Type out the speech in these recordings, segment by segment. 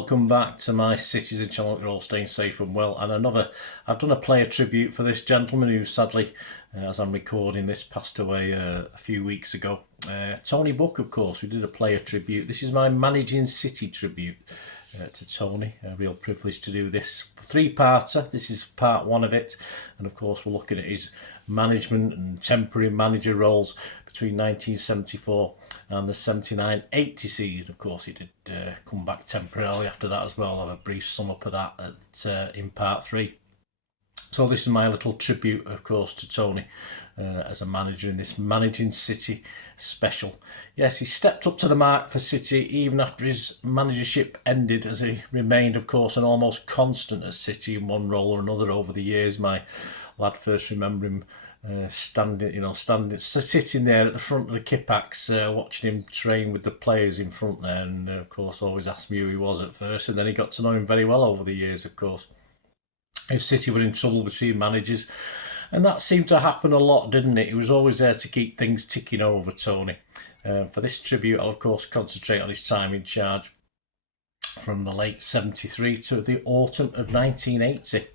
welcome back to my Citizen channel. You're all staying safe and well. And I've done a player tribute for this gentleman who sadly, as I'm recording this, passed away a few weeks ago. Tony Buck, of course. We did a player tribute. This is my Managing City tribute to Tony. A real privilege to do this three-parter. This is part one of it, and of course we're looking at his management and temporary manager roles between 1974 and the 79-80 season. Of course he did come back temporarily after that as well. I'll have a brief sum up of that in part three. So this is my little tribute, of course, to Tony as a manager in this Managing City special. Yes, he stepped up to the mark for City even after his managership ended, as he remained, of course, an almost constant at City in one role or another over the years. My lad first remember him sitting there at the front of the Kippax, watching him train with the players in front there, and of course always asked me who he was at first, and then he got to know him very well over the years, of course. If City were in trouble between managers, and that seemed to happen a lot, didn't it? He was always there to keep things ticking over, Tony. For this tribute, I'll of course concentrate on his time in charge from the late 73 to the autumn of 1980.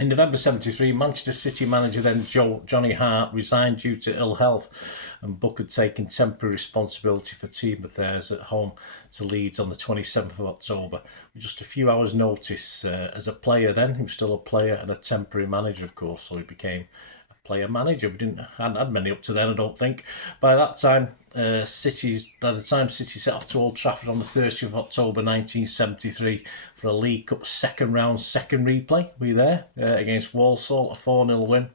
In November 73, Manchester City manager then Johnny Hart resigned due to ill health, and Buck had taken temporary responsibility for team affairs at home to Leeds on the 27th of October, with just a few hours' notice. As a player then, he was still a player and a temporary manager, of course, so he became a player manager. We hadn't had many up to then, I don't think. By the time City set off to Old Trafford on the 30th of October 1973 for a League Cup second replay, we were there against Walsall, a 4-0 win.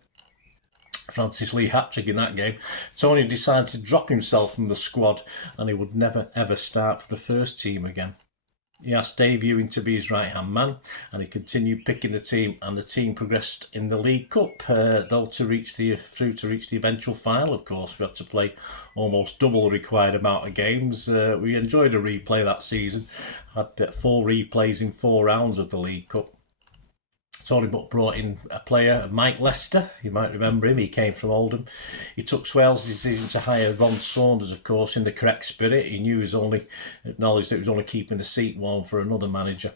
Francis Lee hat-trick in that game. Tony decided to drop himself from the squad, and he would never ever start for the first team again. He asked Dave Ewing to be his right-hand man, and he continued picking the team, and the team progressed in the League Cup, though to reach the eventual final, of course. We had to play almost double the required amount of games. We enjoyed a replay that season. Had 4 replays in 4 rounds of the League Cup. Tony Buck brought in a player, Mike Lester. You might remember him. He came from Oldham. He took Swell's decision to hire Ron Saunders, of course, in the correct spirit. He acknowledged that he was only keeping the seat warm for another manager.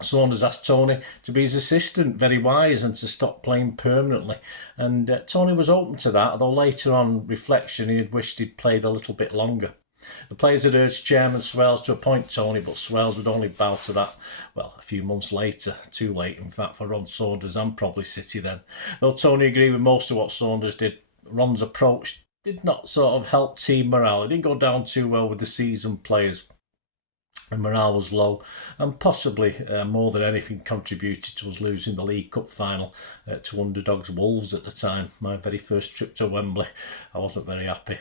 Saunders asked Tony to be his assistant, very wise, and to stop playing permanently. And Tony was open to that, although later on reflection he had wished he'd played a little bit longer. The players had urged Chairman Swells to appoint Tony, but Swells would only bow to that, well, a few months later. Too late, in fact, for Ron Saunders and probably City then. Though Tony agreed with most of what Saunders did, Ron's approach did not sort of help team morale. It didn't go down too well with the seasoned players, and morale was low, and possibly more than anything contributed to us losing the League Cup final to underdogs Wolves at the time. My very first trip to Wembley, I wasn't very happy.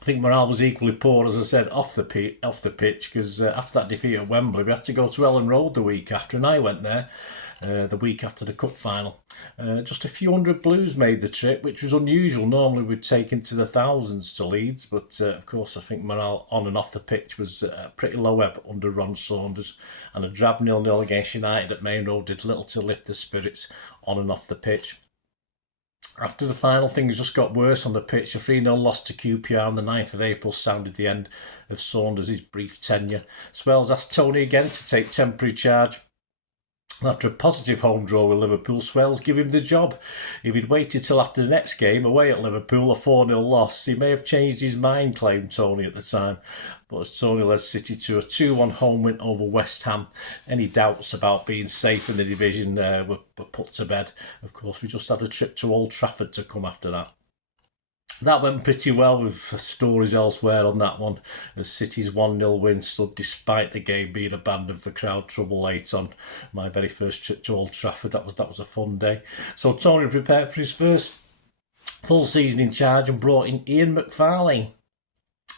I think morale was equally poor, as I said, off the pitch, because after that defeat at Wembley, we had to go to Ellen Road the week after, and I went there the week after the cup final. Just a few hundred Blues made the trip, which was unusual. Normally we'd take into the thousands to Leeds, but of course I think morale on and off the pitch was pretty low ebb under Ron Saunders, and a drab 0-0 against United at Main Road did little to lift the spirits on and off the pitch. After the final, things just got worse on the pitch. A 3-0 loss to QPR on the 9th of April sounded the end of Saunders' brief tenure. Swells asked Tony again to take temporary charge. After a positive home draw with Liverpool, Swells gave him the job. If he'd waited till after the next game, away at Liverpool, a 4-0 loss, he may have changed his mind, claimed Tony at the time. But as Tony led City to a 2-1 home win over West Ham, any doubts about being safe in the division were put to bed. Of course, we just had a trip to Old Trafford to come after that. That went pretty well, with stories elsewhere on that one, as City's 1-0 win stood despite the game being abandoned for crowd trouble late on. My very first trip to Old Trafford, that was a fun day. So Tony prepared for his first full season in charge and brought in Ian McFarlane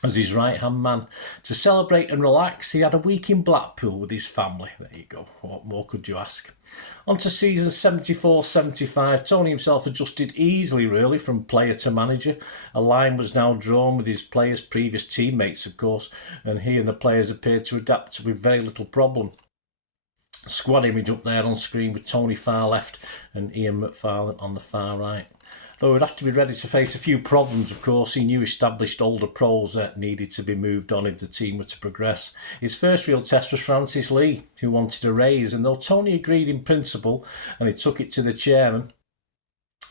as his right-hand man. To celebrate and relax, he had a week in Blackpool with his family. There you go, what more could you ask? On to season 74-75, Tony himself adjusted easily, really, from player to manager. A line was now drawn with his players' previous teammates, of course, and he and the players appeared to adapt with very little problem. Squad image up there on screen with Tony far left and Ian McFarlane on the far right. Though he'd have to be ready to face a few problems, of course. He knew established older pros needed to be moved on if the team were to progress. His first real test was Francis Lee, who wanted a raise, and though Tony agreed in principle and he took it to the chairman,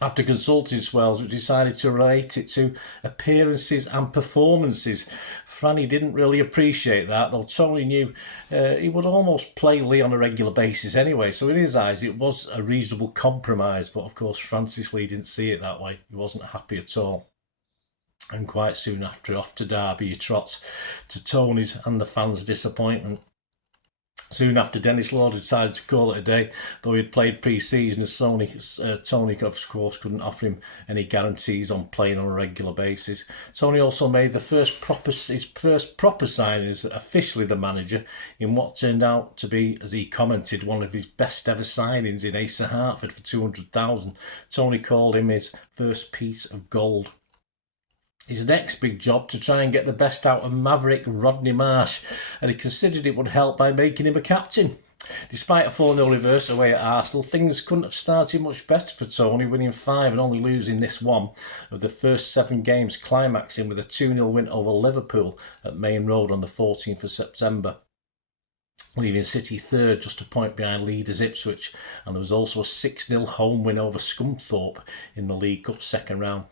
after consulting Swells, we decided to relate it to appearances and performances. Franny didn't really appreciate that, though Tony knew he would almost play Lee on a regular basis anyway, so in his eyes it was a reasonable compromise, but of course Francis Lee didn't see it that way. He wasn't happy at all. And quite soon after, off to Derby he trots, to Tony's and the fans' disappointment. Soon after, Dennis Lord decided to call it a day, though he had played pre-season as Tony, of course, couldn't offer him any guarantees on playing on a regular basis. Tony also made his first proper signing as officially the manager in what turned out to be, as he commented, one of his best ever signings in Asa Hartford for $200,000. Tony called him his first piece of gold. His next big job to try and get the best out of maverick Rodney Marsh, and he considered it would help by making him a captain. Despite a 4-0 reverse away at Arsenal, things couldn't have started much better for Tony, winning 5 and only losing this one of the first 7 games, climaxing with a 2-0 win over Liverpool at Main Road on the 14th of September. Leaving City third, just a point behind leaders Ipswich, and there was also a 6-0 home win over Scunthorpe in the League Cup second round.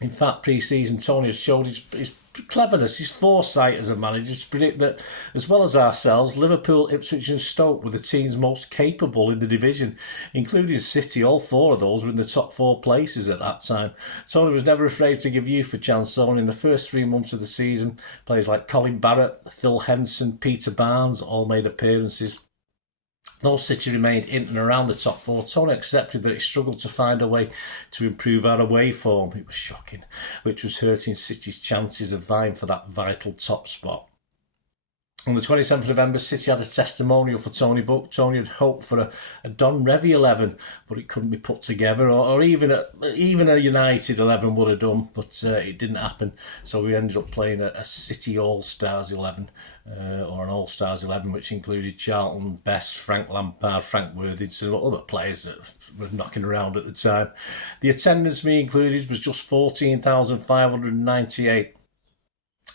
In fact, pre-season, Tony has showed his cleverness, his foresight as a manager to predict that, as well as ourselves, Liverpool, Ipswich and Stoke were the teams most capable in the division, including City. All 4 of those were in the top 4 places at that time. Tony was never afraid to give youth a chance, so in the first 3 months of the season, players like Colin Barrett, Phil Henson, Peter Barnes all made appearances. Though City remained in and around the top 4, Tony accepted that he struggled to find a way to improve our away form. It was shocking, which was hurting City's chances of vying for that vital top spot. On the 27th of November, City had a testimonial for Tony Book. Tony had hoped for a Don Revie 11, but it couldn't be put together, or even a United 11 would have done, but it didn't happen. So we ended up playing a City All-Stars 11, or an All-Stars 11, which included Charlton, Best, Frank Lampard, Frank Worthington, and other players that were knocking around at the time. The attendance, me included, was just 14,598.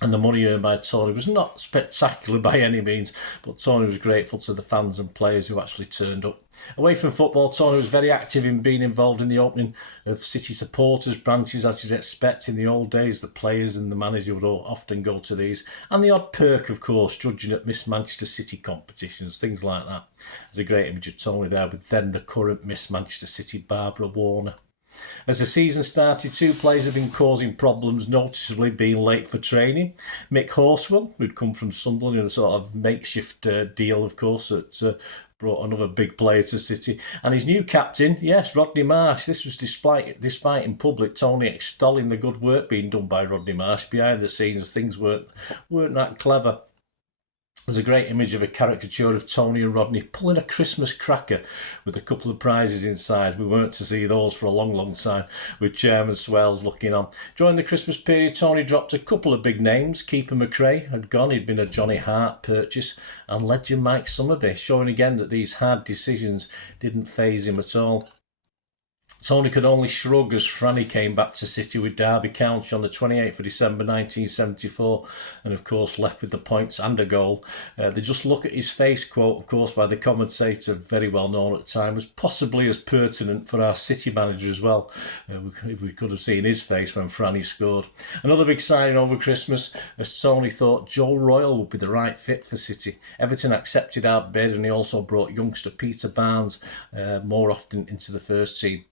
And the money earned by Tony was not spectacular by any means, but Tony was grateful to the fans and players who actually turned up. Away from football, Tony was very active in being involved in the opening of City supporters branches, as you'd expect. In the old days, the players and the manager would often go to these, and the odd perk, of course, judging at Miss Manchester City competitions, things like that. There's a great image of Tony there with then the current Miss Manchester City, Barbara Warner. As the season started, 2 players have been causing problems, noticeably being late for training. Mick Horswell, who'd come from Sunderland in a sort of makeshift deal, of course, that brought another big player to City. And his new captain, yes, Rodney Marsh. This was despite in public Tony extolling the good work being done by Rodney Marsh. Behind the scenes, things weren't that clever. There's a great image of a caricature of Tony and Rodney pulling a Christmas cracker with a couple of prizes inside. We weren't to see those for a long, long time, with Chairman Swells looking on. During the Christmas period, Tony dropped a couple of big names. Keeper McRae had gone, he'd been a Johnny Hart purchase, and legend Mike Summerby, showing again that these hard decisions didn't faze him at all. Tony could only shrug as Franny came back to City with Derby County on the 28th of December 1974, and of course left with the points and a goal. The "just look at his face" quote, of course by the commentator, very well known at the time, was possibly as pertinent for our City manager as well. If we could have seen his face when Franny scored. Another big signing over Christmas, as Tony thought Joe Royle would be the right fit for City. Everton accepted our bid, and he also brought youngster Peter Barnes more often into the first team.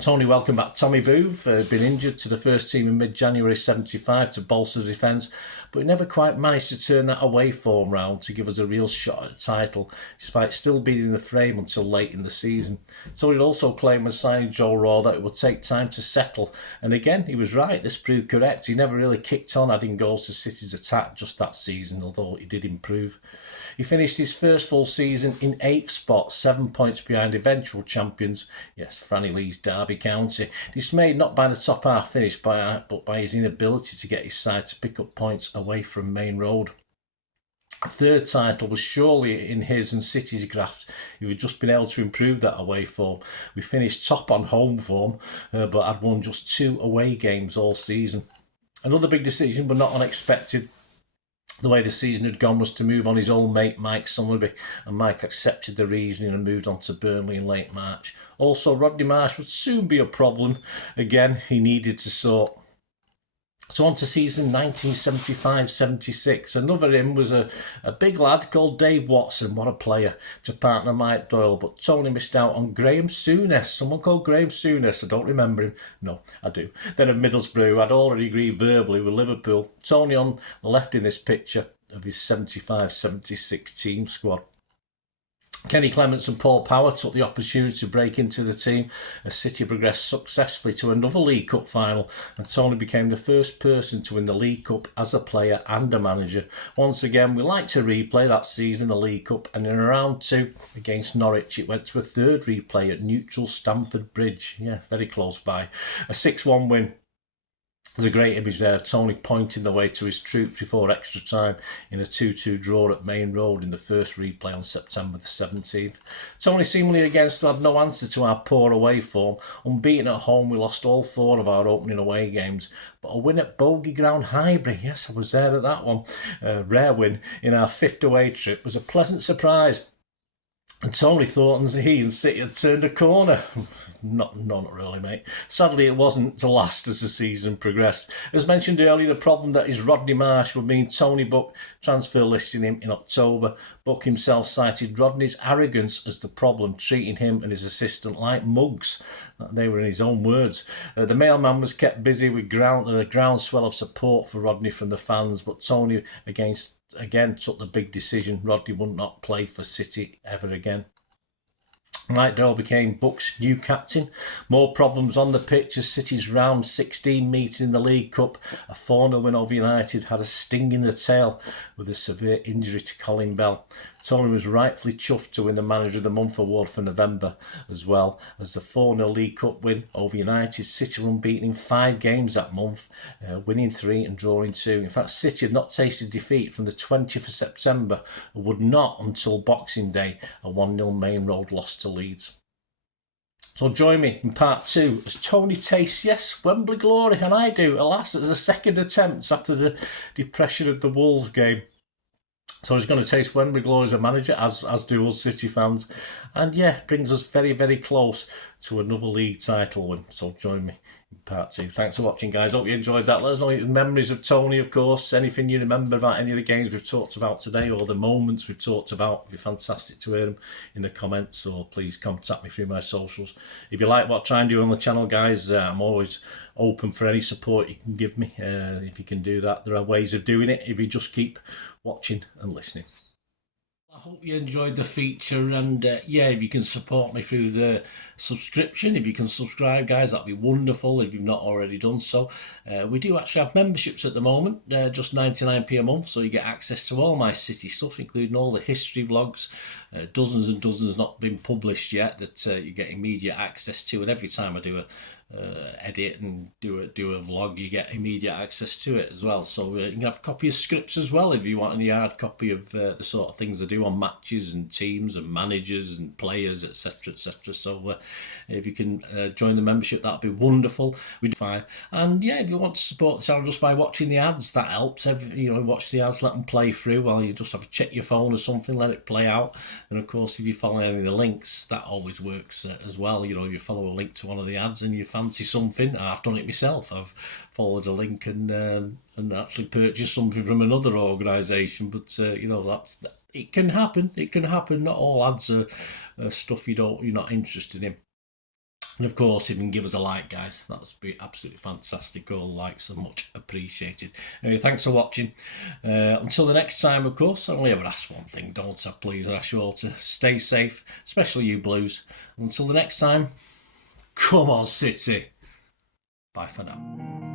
Tony welcomed back Tommy Booth, been injured, to the first team in mid-January 75 to bolster the defence, but he never quite managed to turn that away form round to give us a real shot at the title, despite still being in the frame until late in the season. Tony also claimed when signing Joe Raw that it would take time to settle, and again, he was right, this proved correct. He never really kicked on adding goals to City's attack just that season, although he did improve. He finished his first full season in 8th spot, 7 points behind eventual champions, yes, Franny Lee's Derby County, dismayed not by the top half finish, but by his inability to get his side to pick up points away from Main Road. third title was surely in his and City's grasp if we'd just been able to improve that away form. We finished top on home form, but I'd won just 2 away games all season. Another big decision, but not unexpected, the way the season had gone, was to move on his old mate Mike Summerby, and Mike accepted the reasoning and moved on to Burnley in late March. Also, Rodney Marsh would soon be a problem. Again, he needed to sort. So on to season 1975-76. Another in was a big lad called Dave Watson. What a player to partner Mike Doyle. But Tony missed out on Graham Souness. Someone called Graham Souness. I don't remember him. No, I do. Then of Middlesbrough, I'd already agreed verbally with Liverpool. Tony on the left in this picture of his 75-76 team squad. Kenny Clements and Paul Power took the opportunity to break into the team as City progressed successfully to another League Cup final, and Tony became the first person to win the League Cup as a player and a manager. Once again, we like to replay that season in the League Cup, and in round 2 against Norwich it went to a third replay at neutral Stamford Bridge. Yeah, very close by. A 6-1 win. There's a great image there of Tony pointing the way to his troops before extra time in a 2-2 draw at Main Road in the first replay on September the 17th. Tony seemingly again still had no answer to our poor away form. Unbeaten at home, we lost all 4 of our opening away games. But a win at Bogey Ground Highbury, yes, I was there at that one, a rare win in our 5th away trip, was a pleasant surprise. And Tony thought he and City had turned a corner. Not really, mate. Sadly, it wasn't to last as the season progressed. As mentioned earlier, the problem that is Rodney Marsh would mean Tony Buck transfer listing him in October. Buck himself cited Rodney's arrogance as the problem, treating him and his assistant like mugs. They were in his own words. The mailman was kept busy with groundswell of support for Rodney from the fans, but Tony again took the big decision. Rodney would not play for City ever again. Mike Doyle became Buck's new captain. More problems on the pitch as City's round 16 meeting in the League Cup. A 4-0 win over United had a sting in the tail with a severe injury to Colin Bell. Tony was rightfully chuffed to win the Manager of the Month award for November, as well as the 4-0 League Cup win over United. City were unbeaten in 5 games that month, winning 3 and drawing 2. In fact, City had not tasted defeat from the 20th of September and would not until Boxing Day, a 1-0 Main Road loss to Leeds. So join me in part 2 as Tony tastes, yes, Wembley glory, and I do, alas, as a second attempt after the depression of the Wolves game. So he's going to taste Wembley glory as a manager, as do us City fans. And yeah, brings us very, very close to another league title win. So join me in part 2. Thanks for watching, guys. Hope you enjoyed that. Let us know your memories of Tony, of course. Anything you remember about any of the games we've talked about today or the moments we've talked about. It'd be fantastic to hear them in the comments, or please contact me through my socials. If you like what I try and do on the channel, guys, I'm always open for any support you can give me. If you can do that, there are ways of doing it if you just keep watching and listening. I hope you enjoyed the feature, and yeah, if you can support me through the subscription, if you can subscribe, guys, that'd be wonderful if you've not already done so. We do actually have memberships at the moment, just 99p a month, so you get access to all my City stuff, including all the history vlogs, dozens and dozens not been published yet that you get immediate access to, and every time I do a edit and do a vlog, you get immediate access to it as well. So you can have a copy of scripts as well if you want any hard copy of the sort of things I do on matches and teams and managers and players, etc, etc. So if you can join the membership, that'd be wonderful. We do fine. And yeah, if you want to support the channel just by watching the ads, that helps. Watch the ads, let them play through while you just have to check your phone or something, let it play out. And of course, if you follow any of the links, that always works as well. You you follow a link to one of the ads and you fancy something. I've done it myself. I've followed a link and actually purchased something from another organisation. But it can happen. It can happen. Not all ads are stuff you're not interested in. And of course, if you can give us a like, guys, that's be absolutely fantastic. All likes are much appreciated. Anyway, thanks for watching. Until the next time, of course, I only ever ask one thing, don't I? Please, I ask you all to stay safe, especially you Blues. Until the next time, come on, City. Bye for now.